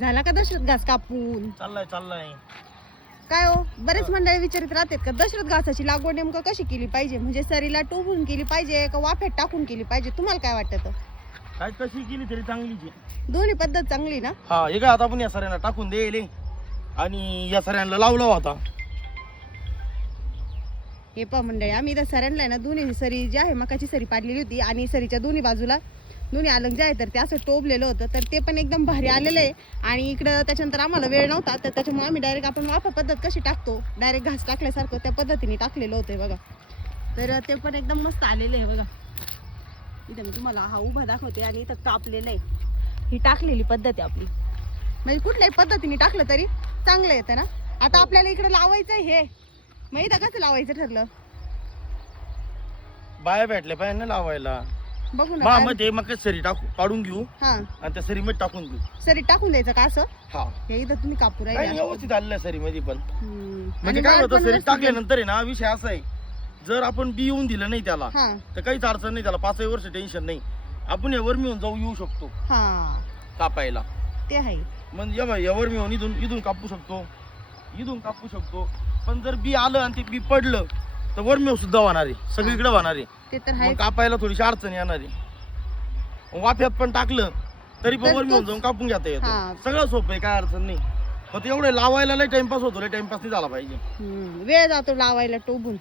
झाला का दशरथ घास कापून? चाललाय काय हो, बरेच मंडळी विचारित राहतात का दशरथ घासाची लागवड नेमकं कशी केली पाहिजे, म्हणजे सरीला टोभून केली पाहिजे का वाफेत टाकून केली पाहिजे, तुम्हाला काय वाटतं? काय कशी केली तरी चांगलीच आहे. दोन्ही पद्धत चांगली ना? हा हे काय आता आपण या सऱ्यांना टाकून देईल आणि या सऱ्यांना लावला होता. हे पहा मंडळी, आम्ही इथं सऱ्यांना आहे ना दोन्ही सरी जी आहे मकाची सरी पाडलेली होती आणि सरीच्या दोन्ही बाजूला दोन्ही अलंग जे आहे तर ते असं टोबलेलं होतं, तर ते पण एकदम भारी आलेलं आहे. आणि इकडं त्याच्यानंतर आम्हाला वेळ नव्हता, तर त्याच्यामुळे आम्ही डायरेक्ट आपण वाफा पद्धत कशी टाकतो डायरेक्ट घास टाकल्यासारखं त्या पद्धतीने टाकलेलं होतं बघा. तर ते पण एकदम मस्त आलेलं आहे बघा. इथं मी तुम्हाला हा उभा दाखवते आणि इथं कापलेलं आहे. ही टाकलेली पद्धत आहे आपली, म्हणजे कुठल्याही पद्धतीने टाकलं तरी चांगलं येतं ना. आता आपल्याला इकडे लावायचं हे, मग इथं कसं लावायचं ठरलं? बाया भेटल्या पाहिजे ना लावायला. बघू ना मग काय- मग ते मग सरी टाकू काढून घेऊ हा, आणि त्या सरी मध्ये टाकून घेऊ. सरी टाकून द्यायचं का असं? हा हे इथं तुम्ही कापू काही राहिले. व्यवस्थित आलेलं सरी मध्ये पण. म्हणजे आणि काय वाढ होतं पण सरी व्यवस्थित टाकल्यानंतर आहे ना विषय असा आहे, जर आपण बी येऊन दिलं नाही त्याला हा तर काहीच अडचण नाही, त्याला 5 वर्ष टेन्शन नाही. आपण यावर मिळून जाऊ येऊ शकतो हा, कापायला. ते आहे. म्हणजे यावर मिळून इथून कापू शकतो, इथून कापू शकतो. पण जर बी आलं आणि ते बी पडलं तर वरमेव सुद्धा होणार आहे, सगळीकडे होणार आहे. ते तर आहे. मग कापायला थोडीशी अडचण येणार आहे. वाफ्यात पण टाकलं तरी पण तर वरमेव तोच- जाऊन कापून घेता येतो. हा. सगळं सोपं आहे, काय अडचण नाही. फक्त एवढे लावायला लय टाइमपास होतो, लय टाइमपास नाही झाला पाहिजे. वेळ जातो लावायला टोबून.